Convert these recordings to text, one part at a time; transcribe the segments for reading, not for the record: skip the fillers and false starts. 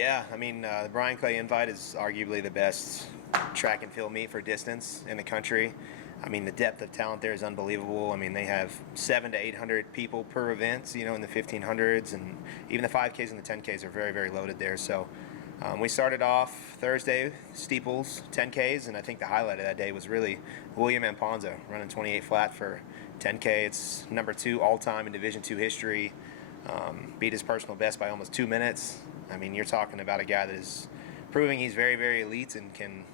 Yeah, I mean, the Bryan Clay Invite is arguably the best track and field meet for distance in the country. I mean, the depth of talent there is unbelievable. I mean, they have 700 to 800 people per event, in the 1500s, and even the 5Ks and the 10Ks are very, very loaded there. So we started off Thursday, steeples, 10Ks, and I think the highlight of that day was really William Amponza running 28 flat for 10K. It's number 2 all-time in Division II history. Beat his personal best by almost 2 minutes. I mean, you're talking about a guy that is proving he's very, very elite and can,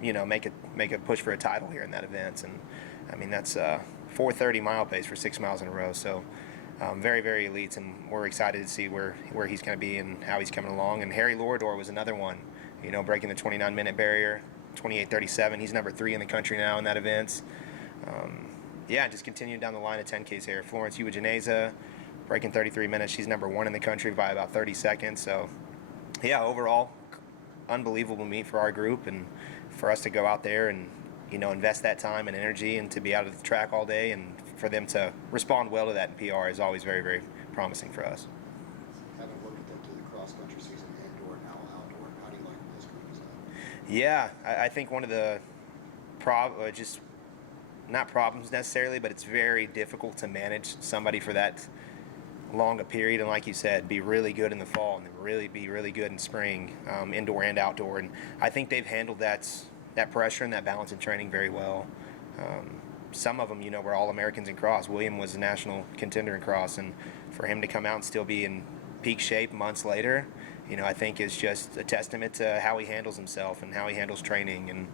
make a push for a title here in that event. And I mean, that's 4:30 mile pace for 6 miles in a row. So very, very elite, and we're excited to see where he's going to be and how he's coming along. And Harry Lorador was another one, breaking the 29-minute barrier, 28:37. He's number 3 in the country now in that event. Just continuing down the line of 10Ks here. Florence Uwajaneza, breaking 33 minutes. She's number 1 in the country by about 30 seconds. So, yeah, overall, unbelievable meet for our group, and for us to go out there and, invest that time and energy and to be out of the track all day, and for them to respond well to that in PR is always very, very promising for us. Having looked at them through the cross-country season, indoor, now outdoor, how do you like this group is that? Yeah, I think one of the not problems necessarily, but it's very difficult to manage somebody for that long a period, and like you said, be really good in the fall and then be really good in spring, indoor and outdoor. And I think they've handled that pressure and that balance in training very well. Some of them, were All-Americans in cross. William was a national contender in cross, and for him to come out and still be in peak shape months later, I think is just a testament to how he handles himself and how he handles training and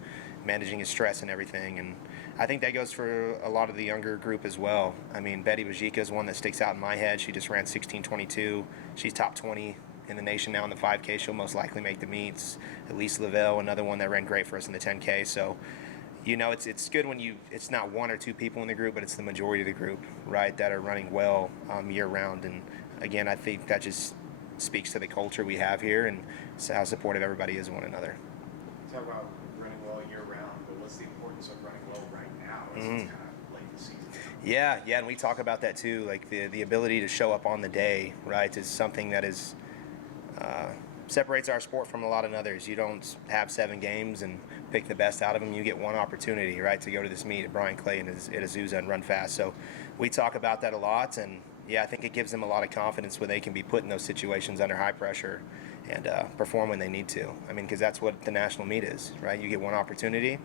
managing his stress and everything. And I think that goes for a lot of the younger group as well. I mean, Betty Wajika is one that sticks out in my head. She just ran 16:22. She's top 20 in the nation now in the 5K. She'll most likely make the meets. Elise Lavelle, another one that ran great for us in the 10K. So, it's good when it's not 1 or 2 people in the group, but it's the majority of the group, right, that are running well year round. And again, I think that just speaks to the culture we have here and how supportive everybody is of one another. Talk about running well year round, but what's the importance of running well right now as it's kind of late in the season? Yeah, and we talk about that too. Like the ability to show up on the day, right, is something that is separates our sport from a lot of others. You don't have 7 games and pick the best out of them. You get one opportunity, right, to go to this meet at Bryan Clay and at Azusa and run fast. So we talk about that a lot, and I think it gives them a lot of confidence when they can be put in those situations under high pressure and perform when they need to. I mean, because that's what the national meet is, right? You get one opportunity,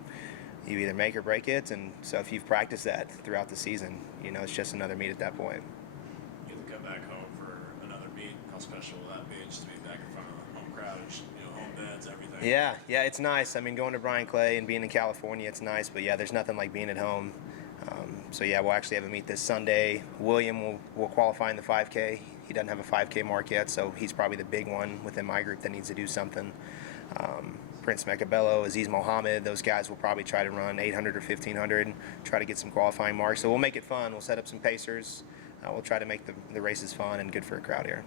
you either make or break it, and so if you've practiced that throughout the season, it's just another meet at that point. You get to come back home for another meet. How special will that be, just to be back in front of a home crowd, home beds, everything? Yeah, it's nice. I mean, going to Bryan Clay and being in California, it's nice, but yeah, there's nothing like being at home. We'll actually have a meet this Sunday. William will qualify in the 5K. He doesn't have a 5K mark yet, so he's probably the big one within my group that needs to do something. Prince Mekabello, Aziz Mohammed, those guys will probably try to run 800 or 1500, try to get some qualifying marks. So we'll make it fun. We'll set up some pacers. We'll try to make the races fun and good for a crowd here.